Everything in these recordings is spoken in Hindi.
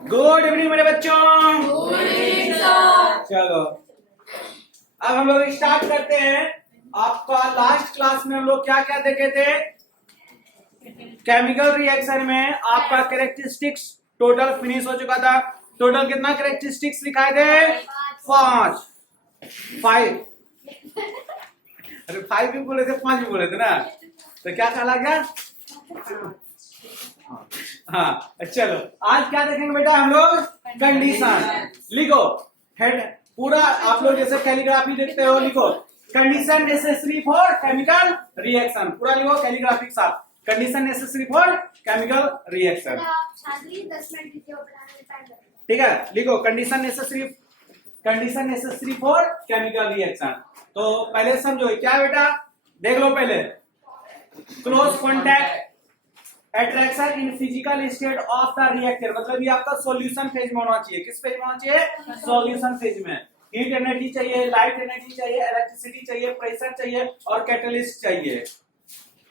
गुड इवनिंग मेरे बच्चों। Good evening sir. चलो अब हम लोग स्टार्ट करते हैं। आपका लास्ट क्लास में हम लोग क्या क्या देखे थे? केमिकल रिएक्शन में आपका कैरेक्टरिस्टिक्स टोटल फिनिश हो चुका था। टोटल कितना कैरेक्टरिस्टिक्स लिखाए थे? 5 अरे 5 भी बोले थे, 5 भी बोले थे ना, तो क्या चला गया? हाँ चलो आज क्या देखेंगे बेटा हम लोग? कंडीशन। लिखो हेड पूरा, आप लोग जैसे कैलीग्राफी देखते हो, लिखो condition necessary for chemical reaction. पूरा लिखो कैलीग्राफी के साथ, condition necessary for chemical reaction. ठीक है, लिखो condition necessary for chemical reaction. तो पहले समझो क्या है बेटा, देख लो पहले। Close contact attraction in physical state of the reactor, मतलब ये आपका सॉल्यूशन फेज में होना चाहिए। किस फेज में होना चाहिए? सॉल्यूशन फेज में। हीट एनर्जी चाहिए, लाइट एनर्जी चाहिए, इलेक्ट्रिसिटी चाहिए, प्रेशर चाहिए और कैटलिस्ट चाहिए।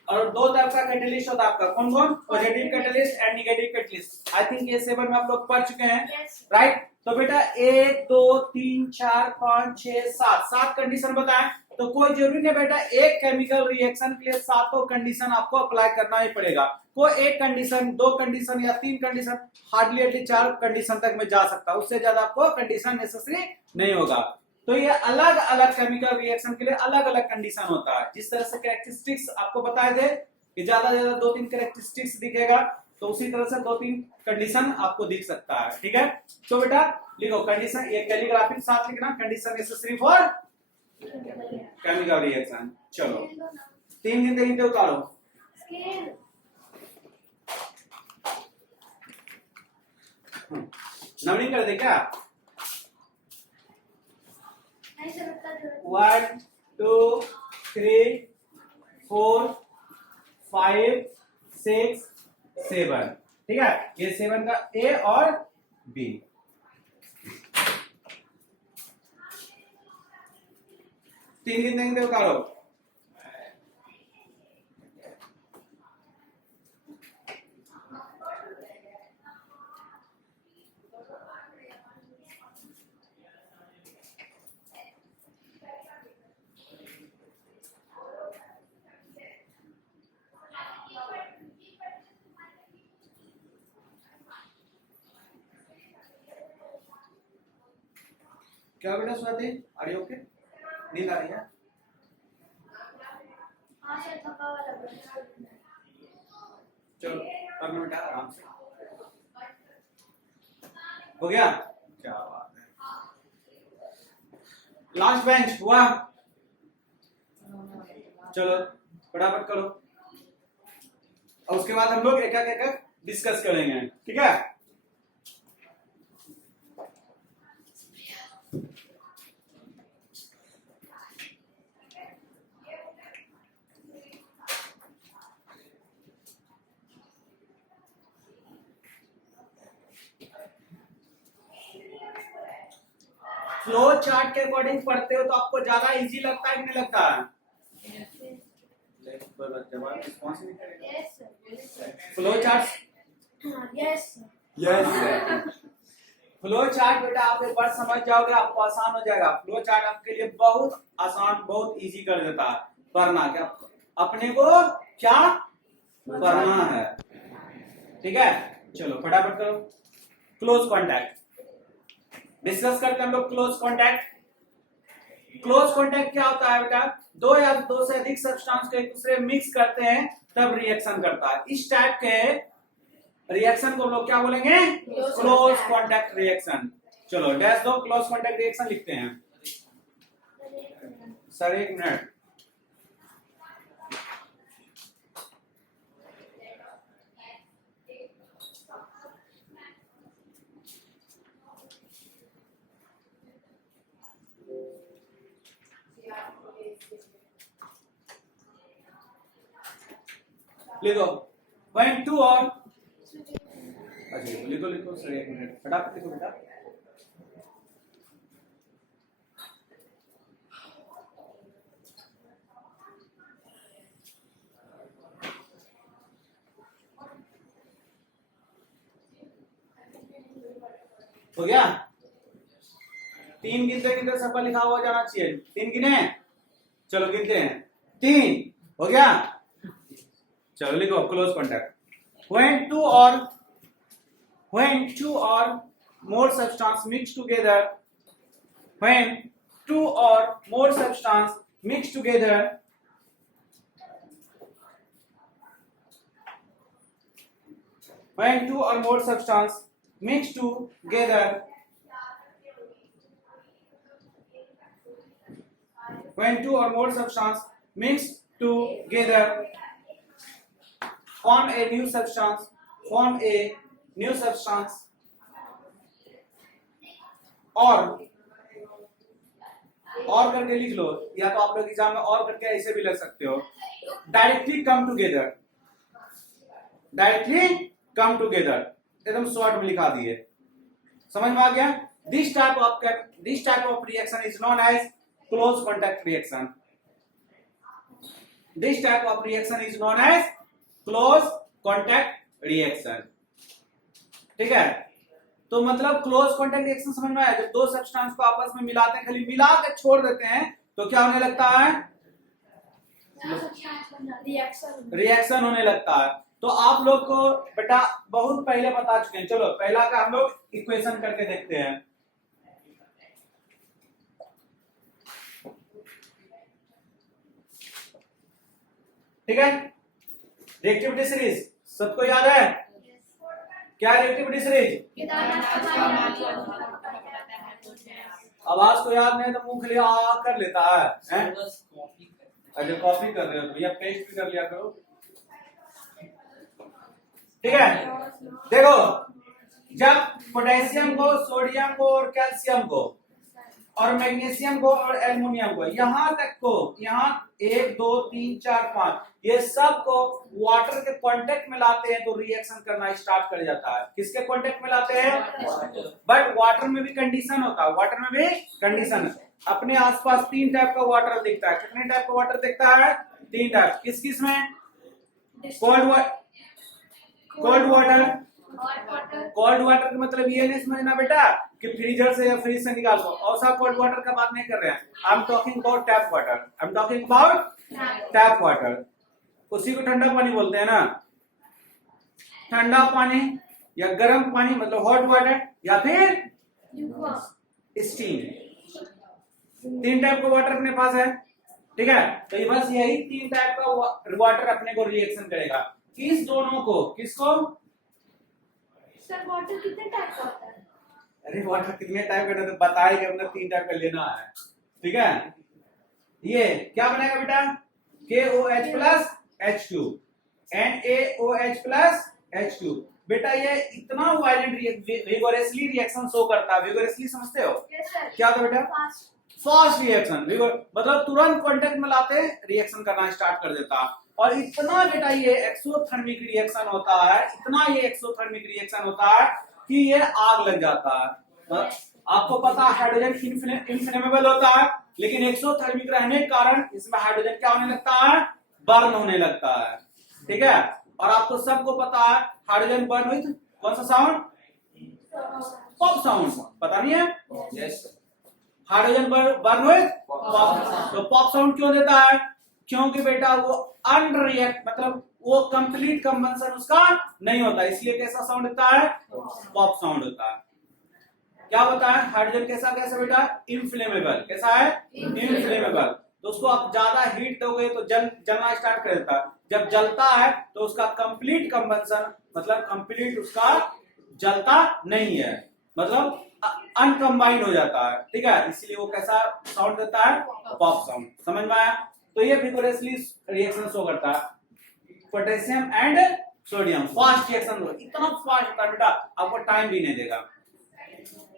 और दो तरह का कैटलिस्ट होता है आपका, कौन कौन? Positive catalyst and negative catalyst. I think ये 7 में आप लोग पढ़ चुके हैं, राइट? तो बेटा 1 2 3 4 5 6 7 कंडीशन बताएं। तो कोई जरूरी नहीं बेटा एक केमिकल रिएक्शन के लिए 7 कंडीशन आपको अप्लाई करना ही पड़ेगा। कोई एक कंडीशन, 2 कंडीशन या 3 कंडीशन, हार्डली 4 कंडीशन तक में जा सकता है, उससे ज्यादा आपको कंडीशन नेसेसरी नहीं होगा। तो ये अलग अलग केमिकल रिएक्शन के लिए अलग अलग कंडीशन होता है। जिस तरह से कैरेक्टरिस्टिक्स आपको बताए थे कि ज्यादा से ज्यादा 2-3 कैरेक्टरिस्टिक्स दिखेगा, तो उसी तरह से 2-3 कंडीशन आपको दिख सकता है। ठीक है, तो बेटा लिखो कंडीशन, ये कैलीग्राफी साथ लिखना, condition necessary for chemical reaction. चलो 3 गिनते गिनते उतारो। नंबरिंग कर दे क्या? 1 2 3 4 5 6 7। ठीक है, ये 7 का ए और बी। तीन गिनते गिनते उतारो। क्या बेटा स्वाति, आर यू ओके? नींद आ रही है? चलो कर लो बेटा आराम से। हो गया? क्या बात है। लास्ट बेंच हुआ? चलो फटाफट करो, और उसके बाद हम लोग एक एक डिस्कस करेंगे। ठीक है, फ्लो चार्ट के अकॉर्डिंग पढ़ते हो तो आपको ज्यादा इजी लगता है कि नहीं लगता है? Flow chart, yes flow chart बेटा आप एक बार समझ जाओगे आपको आसान हो जाएगा। फ्लो चार्ट आपके लिए बहुत आसान, बहुत इजी कर देता है पढ़ना। क्या अपने को क्या करना है? ठीक है, चलो फटाफट करो। क्लोज कॉन्टैक्ट डिस्कस करते हैं हम लोग। क्लोज कॉन्टैक्ट क्या होता है बेटा? 2 या 2 से अधिक सब्सटेंस को एक दूसरे मिक्स करते हैं तब रिएक्शन करता है। इस टाइप के रिएक्शन को हम लोग क्या बोलेंगे? Close contact reaction. चलो डैश दो, क्लोज कॉन्टैक्ट रिएक्शन लिखते हैं। Sir 1 minute. लिखो 0.2 और अच्छा लिखो सर 1 मिनट फटाफट लिखो बेटा। हो गया? 3 गिनते गिनते सबका लिखा हुआ जाना चाहिए। 3 गिने, चलो गिनते हैं। 3 हो गया, चलो लिखो close contact. When two or more substance mix together, when two or more substance mix together, when two or more substance mix together, when two or more substance mix together, form a new substance, और करके लिख लो, या तो आप लोग एग्जाम में और करके ऐसे भी लिख सकते हो। डायरेक्टली कम टुगेदर, एकदम शॉर्ट में लिखा दिए, समझ में आ गया? This type of reaction is known as close contact reaction. This type of reaction is known as close contact reaction. ठीक है, तो मतलब क्लोज कॉन्टैक्ट रिएक्शन समझ में आया? जब दो सब्सटेंस को आपस में मिलाते हैं, खाली मिला के छोड़ देते हैं, तो क्या होने लगता है? रिएक्शन होने लगता है। तो आप लोग को बेटा बहुत पहले बता चुके हैं। चलो पहला का हम लोग इक्वेशन करके देखते हैं। ठीक है, रिएक्टिविटी सीरीज सबको याद है? क्या रिएक्टिविटी सीरीज? आवाज को याद नहीं तो मुंह खुले आ कर लेता है, अरे कॉपी कर रहे हो तो या पेस्ट भी कर लिया करो। ठीक है, देखो जब पोटेशियम को, सोडियम को और कैल्शियम को और मैग्नीशियम को और एल्युमिनियम को, यहां तक को, यहाँ 1 2 3 4 5 ये सब को वाटर के कांटेक्ट में लाते हैं तो रिएक्शन करना स्टार्ट कर जाता है। किसके कांटेक्ट में लाते हैं? बट वाटर में भी कंडीशन होता है, वाटर में भी कंडीशन। अपने आसपास 3 टाइप का वाटर दिखता है। कितने टाइप का वाटर दिखता है? 3 टाइप। किस किस में? कोल्ड वाटर का मतलब ये नहीं समझना बेटा कि फ्रीजर से या फ्रिज से निकाल दो, ऐसा कोल्ड वाटर का बात नहीं कर रहे हैं। आई am talking about tap water. उसी को ठंडा पानी बोलते हैं ना। ठंडा पानी या गर्म पानी मतलब हॉट वाटर या फिर स्टीम। 3 टाइप का वाटर अपने पास है। ठीक है, तो ये बस यही 3 टाइप का वाटर अपने को रिएक्शन करेगा। किस दोनों को? किसको? सर वाटर कितने टाइप का होता है? अरे वाटर कितने टाइप का तो बताएंगे, अपना 3 टाइप का लेना है। ठीक है, ये क्या बनाएगा बेटा? KOH plus H2 NaOH plus H2। बेटा ये इतना वायलेंट विगोरसली रिएक्शन शो करता है। विगोरसली समझते हो? Yes sir. क्या था बेटा? फास्ट रिएक्शन, मतलब तुरंत कांटेक्ट में लाते रिएक्शन करना स्टार्ट कर देता है। और इतना बेटा ये एक्सोथर्मिक रिएक्शन होता है, इतना ये एक्सोथर्मिक रिएक्शन होता है कि ये आग लग जाता है। आपको पता है हाइड्रोजन इनफ्लेमेबल होता है, लेकिन एक्सोथर्मिक रहने के कारण इसमें हाइड्रोजन क्या होने लगता है? बर्न होने लगता है। ठीक है, और आपको सबको पता है हाइड्रोजन बर्न विथ कौन सा साउंड? Pop sound. पता नहीं है? Yes, hydrogen burn with pop. तो पॉप साउंड क्यों देता है? क्योंकि बेटा वो अनरिएक्ट मतलब वो कंप्लीट कंबंशन उसका नहीं होता, इसलिए कैसा साउंड होता है? पॉप साउंड होता है। क्या होता है? हाइड्रोजन कैसा बेटा? इनफ्लेमेबल। कैसा है? इनफ्लेमेबल। तो उसको आप ज्यादा हीट दोगे तो जलना स्टार्ट कर देता है। जब जलता है तो उसका कंप्लीट कंबंशन मतलब कंप्लीट उसका जलता नहीं है, मतलब अनकंबाइंड हो जाता है। ठीक है, इसलिए वो कैसा साउंड देता है? Pop sound. समझ में आया? तो ये विगोरसली रिएक्शन शो करता है। Potassium and sodium fast reaction, इतना फास्ट होता है बेटा आपको टाइम भी नहीं देगा।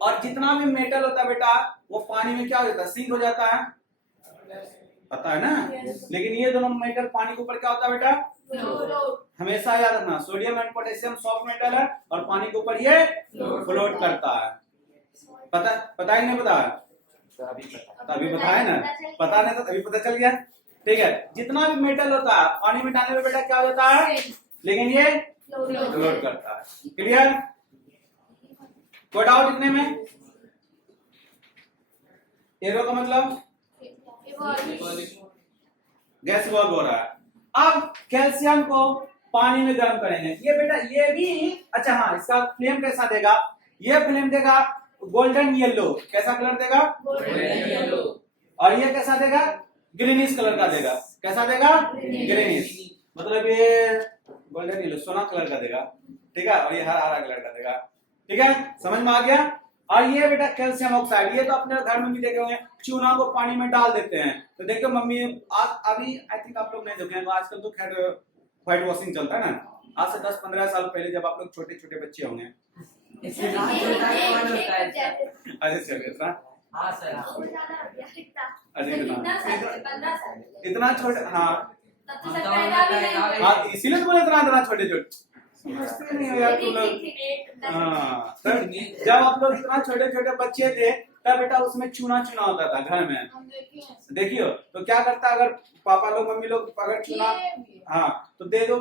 और जितना भी मेटल होता है बेटा वो पानी में क्या हो जाता है? सिंक हो जाता है, पता है ना? लेकिन ये दोनों मेटल पानी के ऊपर क्या होता है बेटा? हमेशा याद रखना, sodium and potassium soft metal है और पानी के ऊपर ये फ्लोट करता है। पता ही नहीं? पता है? तभी बताया ना, पता नहीं था तभी पता चल गया। ठीक है, जितना भी मेटल होता है पानी में डालने में बेटा क्या होता है? लेकिन ये फ्लोट करता है। क्लियर? कोई डाउट इतने में? एरो का मतलब गैस इवॉल्व हो रहा है। अब कैल्शियम को पानी में गर्म करेंगे। ये बेटा ये भी अच्छा, हाँ, इसका फ्लेम कैसा देगा? ये फ्लेम देगा गोल्डन येलो। कैसा कलर देगा? Golden yellow. और ये कैसा देगा? ग्रीनिश कलर का देगा। कैसा देगा? ग्रीनिश। मतलब ये गोल्डन येलो सोना कलर का देगा, ठीक है, और ये हरा हरा कलर का देगा, ठीक है, समझ में आ गया। और ये बेटा कैल्शियम ऑक्साइड, ये तो अपने घर में भी देखे होंगे, चूना को पानी में डाल देते हैं। तो देखो मम्मी अभी आई थिंक आप लोग नहीं देखे होंगे, आजकल तो खैर व्हाइट वॉशिंग चलता है ना। आज से 10-15 साल पहले जब आप लोग छोटे छोटे बच्चे होंगे, अच्छा चलिए इतना छोटे, हाँ हाँ, इसीलिए तो बोले इतना छोटे छोटे समझते नहीं हो यार तुम लोग। हाँ, जब आप लोग इतना छोटे छोटे बच्चे थे तब बेटा उसमें चूना चूना होता था घर में, देखियो। तो क्या करता अगर पापा लोग मम्मी लोग अगर चूना, हाँ, तो दे दो,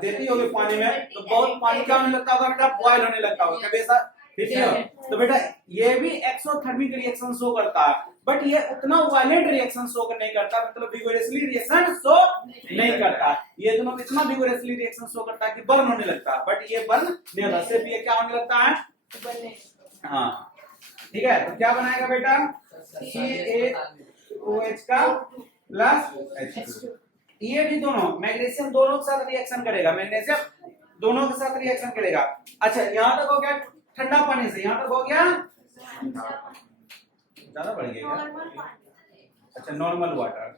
देती होगी पानी में, तो बहुत पानी क्या होने लगता होगा बेटा? बॉयल होने लगता होगा, कभी ऐसा, ठीक है। तो बेटा ये भी एक्सोथर्मिक रिएक्शन शो करता है, बट ये उतना वायलेंट रिएक्शन शो नहीं करता, मतलब विगोरसली रिएक्शन शो नहीं करता। ये दोनों इतना विगोरसली रिएक्शन शो करता है कि बर्न होने लगता है, बट ये बर्न नहीं होता, सिर्फ ये क्या होने लगता है? हाँ, ठीक है। तो क्या बनाएगा बेटा? CaOH का प्लस H2। ये भी दोनों मैग्नीशियम दोनों के साथ रिएक्शन करेगा, मैग्नीशियम दोनों के साथ रिएक्शन करेगा। अच्छा, यहाँ तक हो गया ठंडा पानी से, यहाँ तक हो गया, ज्यादा बढ़ गया। अच्छा, नॉर्मल वाटर,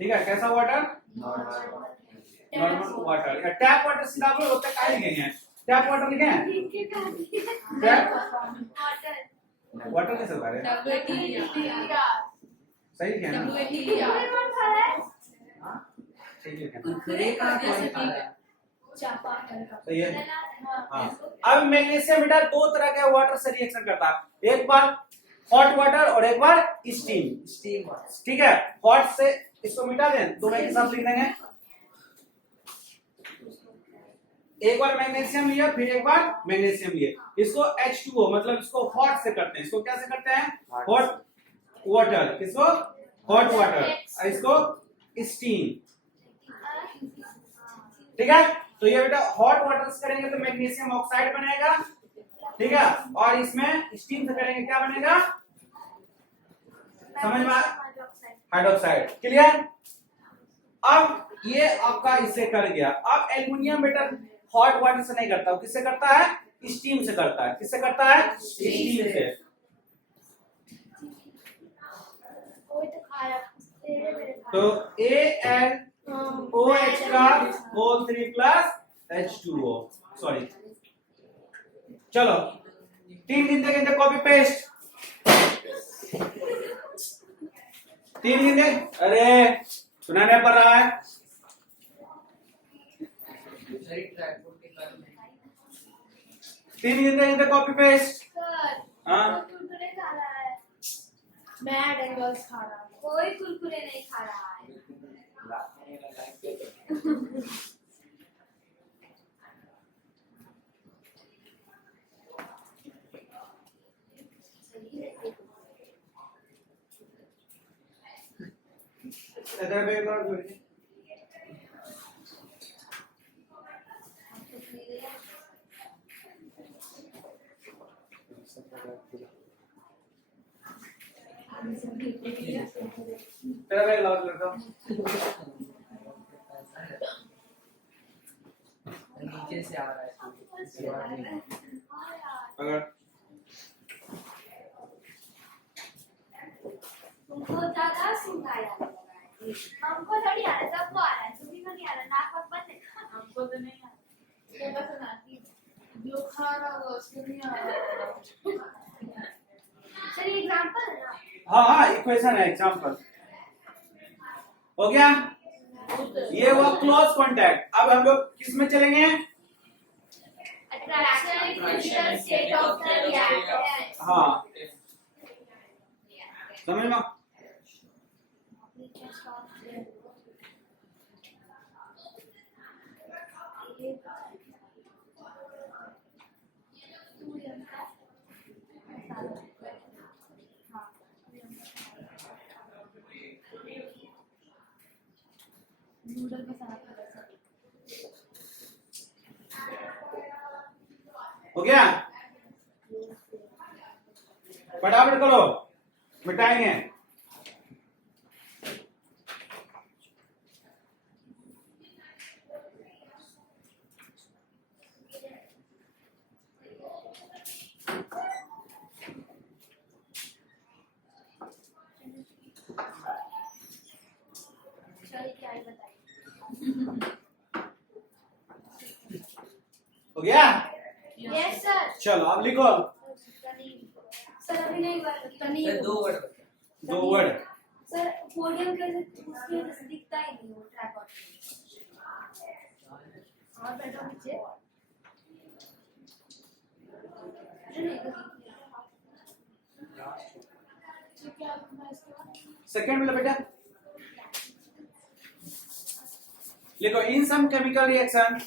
ठीक है। कैसा water? Normal water. Tap water सीधा आप लोग होता है, क्या लिखेंगे? टैप वाटर लिखे हैं? टैप वाटर कैसे होता है? सही लिखे हैं ना? सही लिखे हैं। सही है। हाँ, अब मैग्नीशियम बेटा दो तरह के वाटर से रिएक्शन करता है, एक बार हॉट वाटर और एक बार स्टीम, ठीक है। हॉट से इसको मिटा दें, दोनों एक साथ लिख देंगे। एक बार मैग्नीशियम लिया, फिर एक बार मैग्नीशियम लिए, इसको H2O, मतलब इसको हॉट से करते हैं। इसको क्या से करते हैं? हॉट वाटर, इसको हॉट वाटर, और इसको स्टीम, ठीक है। तो ये बेटा हॉट वाटर से करेंगे तो मैग्नीशियम ऑक्साइड बनेगा, ठीक है, और इसमें स्टीम से करेंगे क्या बनेगा? समझ में? हाइड्रोक्साइड। क्लियर? अब ये आपका इससे कर गया। अब एल्युमिनियम बेटा हॉट वाटर से नहीं करता, किससे करता है? स्टीम से करता है। किससे करता है? स्टीम से। तो AlOH का O3 प्लस H2O, सॉरी, चलो 3 गिनते गिनते कॉपी पेस्ट, 3 गिनते, अरे सुनाने पड़ रहा है। 3 गिनते गिनते कॉपी पेस्ट। हाँ, मैं डंगल्स खा रहा हूँ, कोई कुरकुरे नहीं खा रहा है। इधर पे एक बार जोड़िए। तेरा बैग लाओ लड़का। नीचे से आ रहा है। अगर तुमको ज्यादा सुनाया, हमको थोड़ी आ रहा, सबको आ रहा है, तुम्ही को नहीं आ रहा, नाक वाक बंद है। हमको तो नहीं आ रहा, मैं सुनाती हूँ, जो खा रहा होगा उसको नहीं आ रहा। सर ये एग्जांपल है ना? हाँ हाँ, इक्वेशन है, एग्जांपल हो गया। ये हुआ क्लोज कांटेक्ट। अब हम लोग किस में चलेंगे? Attraction physical state of the reactant. हाँ, समझ में? नूडल मसाला खाना। हो गया, फटाफट करो, मिटाएंगे। चलिए क्या ही बताइए। हो गया, यस सर। चलो अब लिखो सर अभी नहीं हुआ तनी सर 2 वर्ड बचा। 2 वर्ड। सर पोडियम के उसके जैसे दिखता ही नहीं वो ट्राइपॉड और बैठो नीचे सेकंड मतलब बेटा लिखो in some chemical reaction,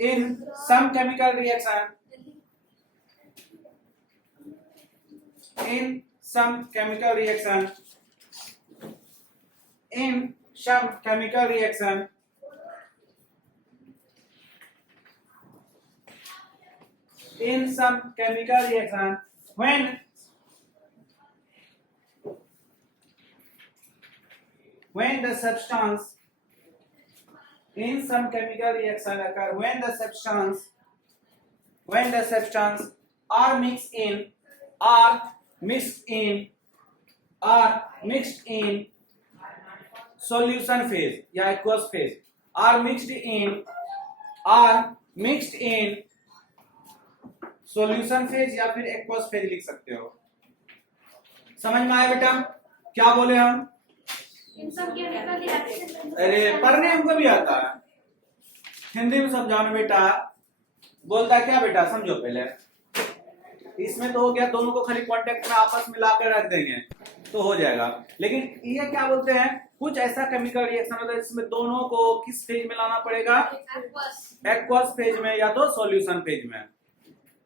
in some chemical reaction, in some chemical reaction, in some chemical reaction, in some chemical reaction, when the substance, in some chemical reaction occur when the substance are mixed in solution phase या aqueous phase, are mixed in solution phase या फिर aqueous phase लिख सकते हो। समझ में आया बेटा क्या बोले हम? इन सब केमिकल रिएक्शन अरे पढ़ने हमको भी आता है, हिंदी में समझाओ बेटा। बोलता है क्या बेटा, समझो पहले। इसमें तो हो गया, दोनों को खाली कांटेक्ट में आपस में लाकर रख देंगे तो हो जाएगा। लेकिन ये क्या बोलते हैं, कुछ ऐसा केमिकल रिएक्शन होता है जिसमें दोनों को किस फेज में लाना पड़ेगा? एक्वस फेज में या तो सॉल्यूशन फेज में।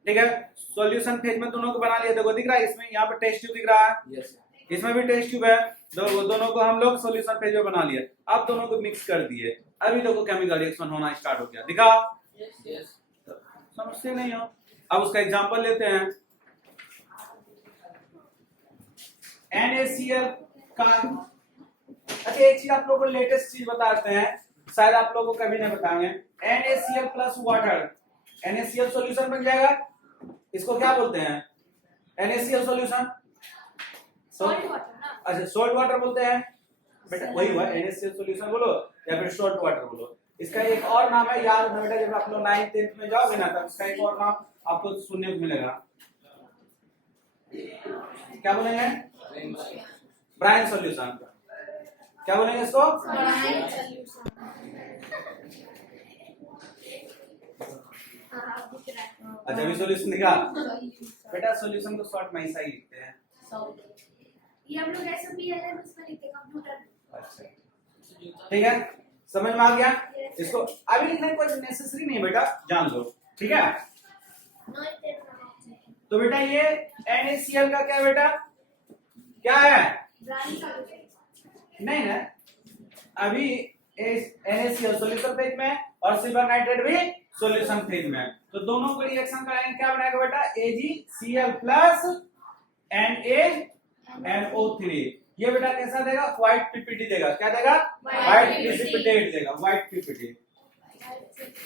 ठीक है, सॉल्यूशन फेज में दोनों को बना लिया। देखो दिख रहा है इसमें, यहाँ पर टेस्ट ट्यूब दिख रहा है, यस इसमें भी टेस्ट ट्यूब है। दोनों को हम लोग सॉल्यूशन फेज में बना लिया। अब दोनों को मिक्स कर दिए, अभी देखो केमिकल रिएक्शन होना स्टार्ट हो गया। दिखा? यस समझते नहीं हो? अब उसका एग्जांपल लेते हैं। NaCl का, अच्छा एक चीज आप लोगों को लेटेस्ट चीज बताते हैं, शायद आप लोगों को कभी नहीं बताएंगे। NaCl plus water, NaCl solution बन जाएगा। इसको क्या बोलते हैं? NaCl सॉल्यूशन, सॉल्ट वाटर ना। अच्छा सॉल्ट वाटर बोलते हैं बेटा, वही हुआ। NaCl सॉल्यूशन बोलो या फिर सॉल्ट वाटर बोलो। इसका एक और नाम है, याद रखना बेटा, जब आप लोग 9th 10th में जाओगे ना तब इसका एक और नाम आपको सुनने को मिलेगा। क्या बोलेंगे? Brine solution. क्या बोलेंगे इसको? Brine solution. अच्छा अभी सॉल्यूशन दिखा बेटा। सॉल्यूशन को शॉर्ट में ऐसा ही लिखते हैं। ये हम लोग ऐसे भी है उसमें लिखते हैं कंप्यूटर। अच्छा ठीक है, समझ में आ गया? इसको अभी लिखने की कोई नेसेसरी नहीं है बेटा, जान लो। ठीक है, तो बेटा ये NaCl का क्या है बेटा, क्या है? नहीं ना, अभी NaCl सॉल्यूशन फेज में और सिल्वर नाइट्रेट भी सॉल्यूशन फेज में, तो दोनों को रिएक्शन कराएंगे, क्या बनाएगा बेटा? AgCl plus NaNO3। ये बेटा कैसा देगा? व्हाइट पीपीटी देगा। क्या देगा? व्हाइट प्रेसिपिटेट देगा। White PPT,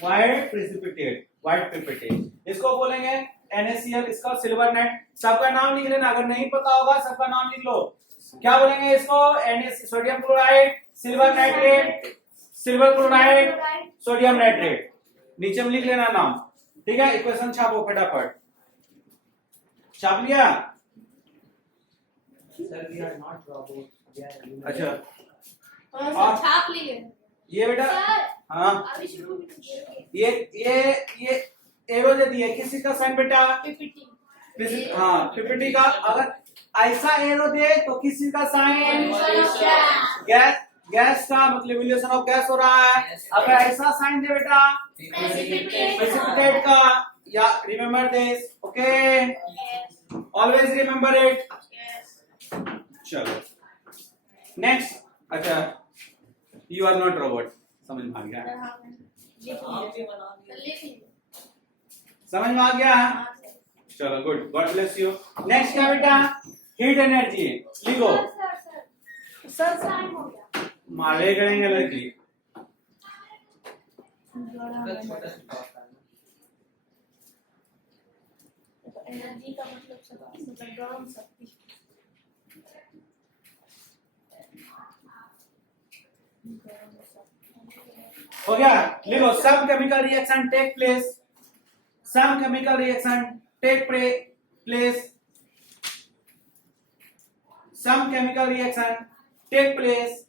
white precipitate, white PPT. इसको बोलेंगे NaCl, इसका सिल्वर नाइट। सबका नाम लिख लेना, अगर नहीं पता होगा सबका नाम लिख लो। क्या बोलेंगे इसको? Sodium chloride, silver nitrate, silver chloride, sodium nitrate. नीचे में लिख लेना नाम। ठीक है, इक्वेशन छापो फटाफट। छाप लिया? Sir we are not robot. अच्छा और छाप लिए ये बेटा, हाँ अभी शुरू में ये एरो दे दिए, किसी का साइन बेटा? पीपीटी। हाँ पीपीटी का। अगर ऐसा एरो दे तो किसी का साइन? गैस का, मतलब रिलेशन ऑफ गैस हो रहा है। अगर ऐसा साइन दे बेटा प्रेसिपिटेट का, या remember this, okay, always remember it. चलो नेक्स्ट। अच्छा यू आर नॉट रोबोट, समझ में आ गया? समझ में आ गया? चलो good, God bless you. Next क्या बेटा? हीट एनर्जी, लिखो। सर टाइम हो गया। मारे करेंगे लड़की। एनर्जी का मतलब गरम शक्ति। हो गया? लिखो, some chemical reaction take place, some chemical reaction take place, some chemical reaction take place,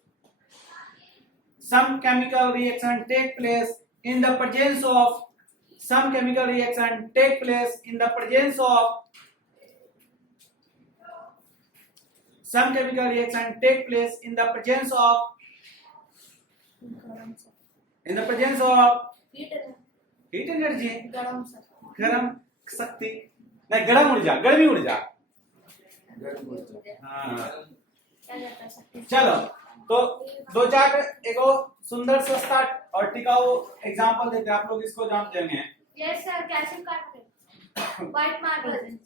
some chemical reaction take place in the presence of, some chemical reaction take place in the presence of, some chemical reaction take place in the presence of, in the presence of heat energy, गरम शक्ति। गरम शक्ति नहीं, गरम ऊर्जा, गर्मी ऊर्जा। हाँ क्या कहता है शक्ति? चलो, तो दो चार एक सुंदर सस्ता और टिकाऊ एग्जांपल देते हैं, आप लोग इसको जानते होंगे। Yes sir, calcium carbonate, white marble.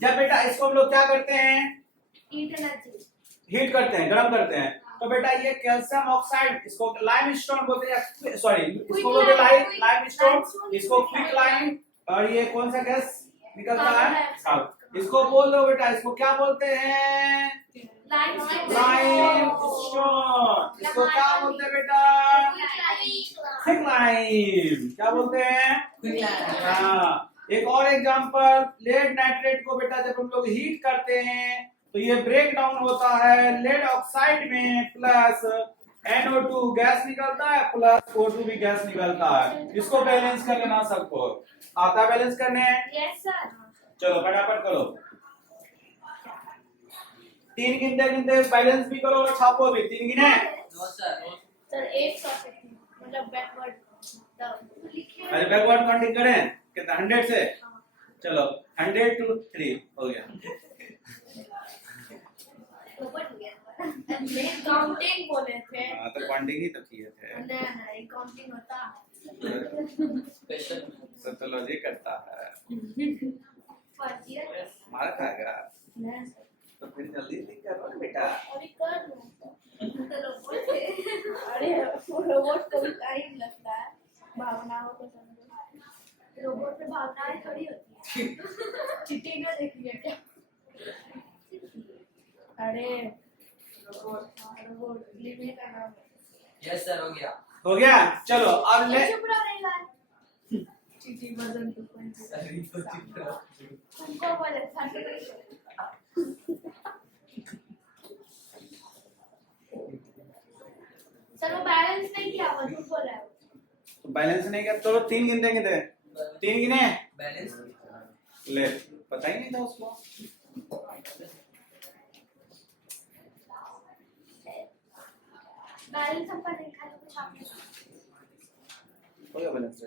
जब बेटा इसको हम लोग क्या करते हैं? Heat energy. हीट करते हैं, गर्म करते हैं। तो बेटा ये कैल्शियम ऑक्साइड, इसको लाइमस्टोन बोलते हैं, सॉरी इसको बोलते हैं लाइमस्टोन, इसको क्विक लाइम, और ये कौन सा गैस निकलता है? साउथ। इसको बोल दो बेटा, इसको क्या बोलते हैं? लाइमस्टोन। इसको क्या बोलते हैं बेटा? Quick lime. क्या बोलते हैं? हाँ। एक और एग्जांपल, लेड नाइट्रेट को बेटा जब हम लोग हीट करते हैं तो ये ब्रेक डाउन होता है लेड ऑक्साइड में, प्लस NO2 गैस निकलता है, प्लस O2 भी गैस निकलता है। इसको बैलेंस कर लेना, सबको आता है बैलेंस करने? Yes sir. चलो फटाफट करो, 3 गिनते गिनते बैलेंस भी करो और छापो भी। 3 गिने? सर 100 मतलब बैकवर्ड अरे बैकवर्ड काउंटिंग करें कितना? 100 से? चलो 100 to 3 हो गया। काउंटिंग बोले थे। हाँ तो काउंटिंग ही तो किए थे। नहीं काउंटिंग होता। सोशियोलॉजी करता है, फर्स्ट ईयर मार खाएगा नहीं सर। तो फिर जल्दी से करो ना बेटा। अभी कर लो तो रोबोट है। अरे वो रोबोट को भी टाइम लगता है, भावनाओं को समझो। रोबोट में भावनाएं थोड़ी होती है। चिट्ठी ना देखिए क्या? अरे रोबोट लिमिट का नाम है। यस सर, हो गया। हो गया? चलो अब ले, चुप रहो नहीं बात। चिट्ठी वजन 2.6 तुमको बोले था। सर वो बैलेंस नहीं किया, वो झूठ बोल रहा है। तो बैलेंस नहीं कर, चलो 3 गिनते गिनते 3 गिने बैलेंस ले, पता ही नहीं था उसको। बैलेंस सबका देखा तो कुछ आपने हो गया बैलेंस?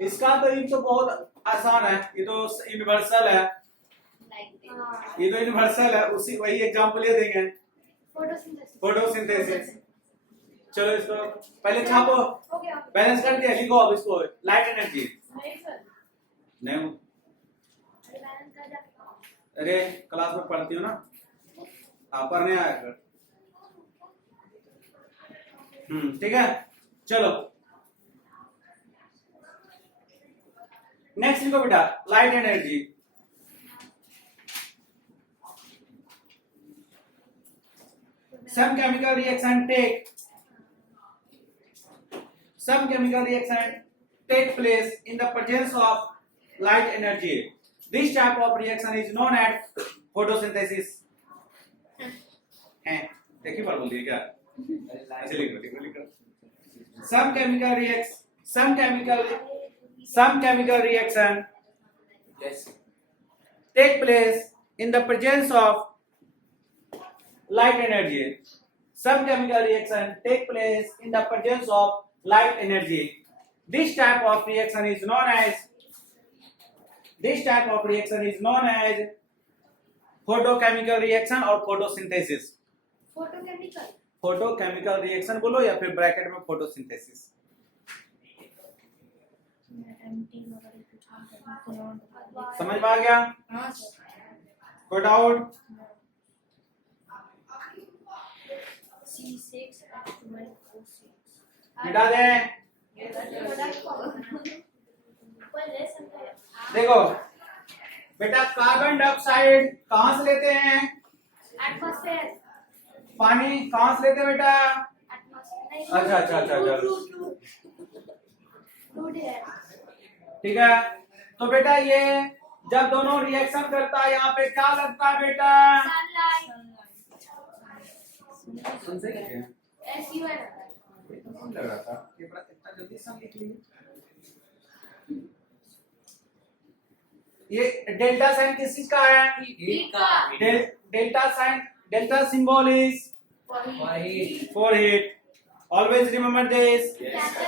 इसका तो ये तो बहुत आसान है, ये तो यूनिवर्सल है, ये तो यूनिवर्सल है, उसी वही एग्जांपल ये देंगे, फोटोसिंथेसिस। चलो इसको पहले छापो, हो गया। बैलेंस कर दिया, लिखो अब इसको लाइट एनर्जी। नहीं सर, नहीं, अरे बैलेंस कर जा। अरे क्लास में पढ़ती हो ना, आप पढ़ने आया कर। ठीक है, चलो नेक्स्ट लिखो बेटा, light energy. Some chemical reaction take place in the presence of light energy. This type of reaction is known as photosynthesis. हैं, देखिए बार बोल दिए क्या? ऐसे लिखो। Some chemical reaction yes take place in the presence of light energy. Some chemical reaction take place in the presence of light energy. This type of reaction is known as this type of reaction is known as photochemical reaction और फोटोसिंथेसिस। फोटोकेमिकल फोटोकेमिकल रिएक्शन बोलो या फिर ब्रैकेट में फोटोसिंथेसिस। समझ में आ गया? हाँ सर। कोई डाउट? C6 मिटा दें। देखो बेटा, कार्बन डाइऑक्साइड कहां से लेते हैं? एटमॉस्फेयर पानी कहां से लेते हैं बेटा? अच्छा अच्छा अच्छा अच्छा, ठीक है। तो बेटा ये जब दोनों रिएक्शन करता है यहाँ पे क्या लगता है बेटा? सुनते क्या है? कौन लग रहा था? ये बड़ा इतना जल्दी सम लिख लिए। ये डेल्टा साइन किस चीज का है? Heat का। Delta sign, delta symbol is Heat। For heat. Always remember this. Yes, sir.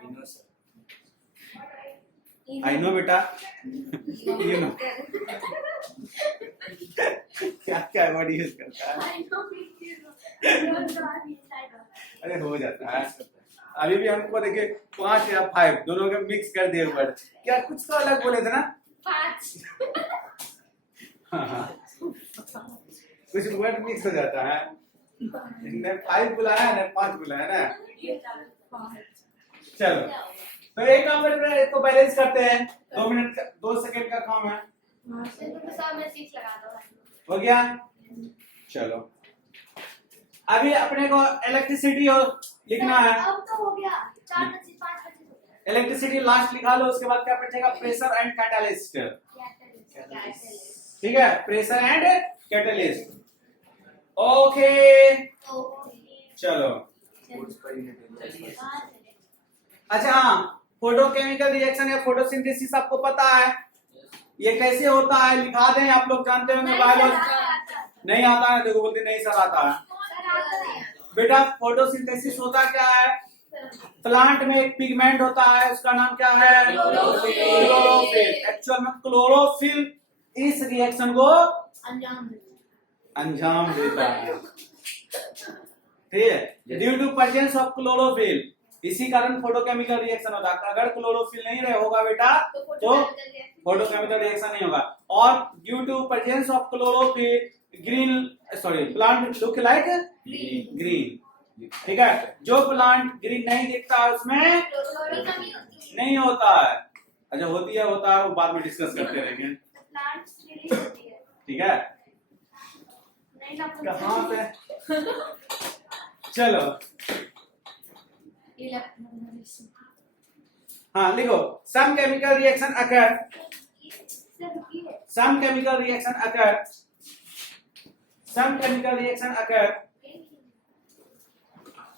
We know, sir. I know बेटा, यू नो क्या क्या वर्ड यूज करता है। अरे हो जाता है। अभी भी हमको देखिए 5 या 5 दोनों के मिक्स कर दिए वर्ड। क्या कुछ तो अलग बोले थे ना? 5 हाँ। कुछ वर्ड मिक्स हो जाता है। इनने 5 बुलाया ना 5 बुलाया ना। चलो तो एक काम करते हैं, इसको बैलेंस करते हैं। 2 मिनट 2 सेकंड का काम है। हो गया? चलो अभी अपने को इलेक्ट्रिसिटी लिखना है। अब तो हो गया 4 बचे 5 बचे। इलेक्ट्रिसिटी लास्ट लिखा लो, उसके बाद क्या बचेगा? Pressure and catalyst. ठीक है, प्रेशर एंड कैटलिस्ट। ओके चलो। अच्छा हाँ, फोटोकेमिकल रिएक्शन या फोटोसिंथेसिस आपको पता है ये कैसे होता है? लिखा दें, आप लोग जानते होंगे बायोलॉजी। नहीं आता है? देखो बोलते नहीं सर आता है। बेटा फोटोसिंथेसिस होता क्या है? प्लांट में एक पिगमेंट होता है, उसका नाम क्या है? क्लोरोफिल। एक्चुअल में क्लोरोफिल इस रिएक्शन को अंजाम देता है। ठीक है, due to presence of chlorophyll, इसी कारण फोटोकेमिकल रिएक्शन होता है। अगर क्लोरोफिल नहीं रहे होगा बेटा तो फोटोकेमिकल रिएक्शन नहीं होगा। और due to presence of chlorophyll plant look like green. ठीक है, जो प्लांट ग्रीन नहीं दिखता है उसमें नहीं होता है। अच्छा होती है, होता है, वो बाद में डिस्कस करते रहेंगे। ठीक है, कहाँ पे? चलो हाँ लिखो, some chemical reaction occur, some chemical reaction occur, some chemical reaction occur,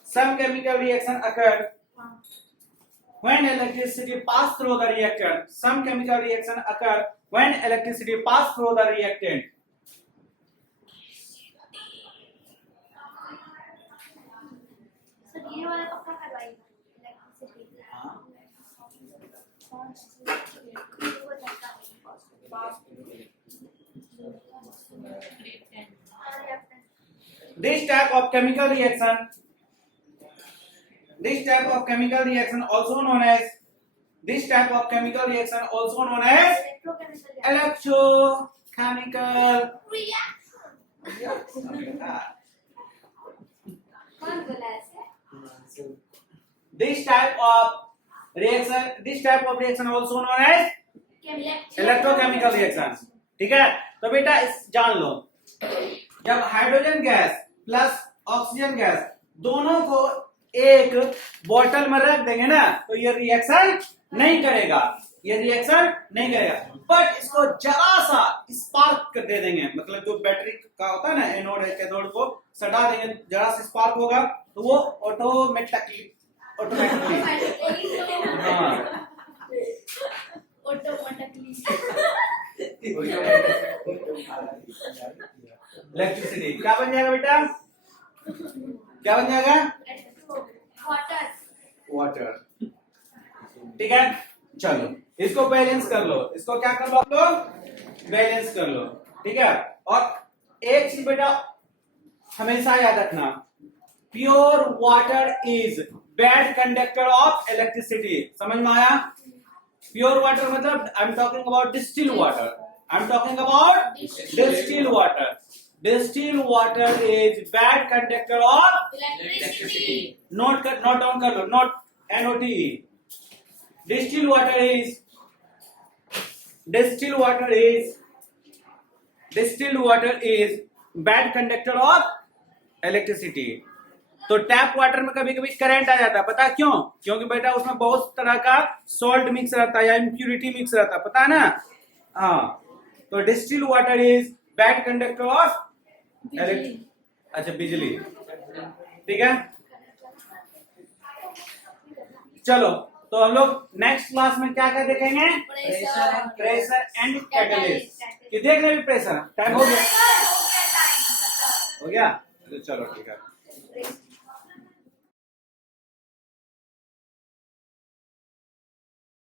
some chemical reaction occur when electricity pass through the reactant. Some chemical reaction occur when electricity pass through the reactant. ये वाला पक्का करवाइएगा। This type of chemical reaction, this type of chemical reaction also known as, this type of chemical reaction also known as electrochemical reaction. This type of reaction also known as electrochemical reaction. ठीक है, तो बेटा इस जान लो, जब hydrogen gas plus oxygen gas दोनों को एक बोतल में रख देंगे ना तो ये रिएक्शन नहीं करेगा, ये रिएक्शन नहीं करेगा। बट इसको जरा सा स्पार्क दे देंगे, मतलब जो बैटरी का होता है ना एनोड कैथोड को सटा देंगे, जरा सा स्पार्क होगा तो वो ऑटोमेटिकली इलेक्ट्रिसिटी क्या बन जाएगा बेटा? क्या बन जाएगा? वाटर। ठीक है, चलो इसको बैलेंस कर लो, इसको क्या कर लो आप लोग, बैलेंस कर लो, ठीक है। और एक चीज बेटा हमेशा याद रखना, pure water is bad conductor of electricity. समझ में आया? प्योर वाटर मतलब I am talking about distil water, I am talking about distil water. Distil water is bad conductor of, electricity note down कर लो, note NOTE। Distil water is, distil water is, distil water is bad conductor of electricity. तो टैप वाटर में कभी कभी करंट आ जाता है, पता है क्यों? क्योंकि बेटा उसमें बहुत तरह का सॉल्ट मिक्स रहता है या इम्प्यूरिटी मिक्स रहता है, पता है ना? हाँ, तो distil water is bad conductor of, अच्छा बिजली, ठीक है। चलो तो हम लोग नेक्स्ट क्लास में क्या क्या देखेंगे, प्रेशर प्रेशर एंड कैटलिस्ट। कि देख रहे प्रेशर, टाइम हो गया, हो गया टाइम हो गया, तो चलो ठीक है। खत्म।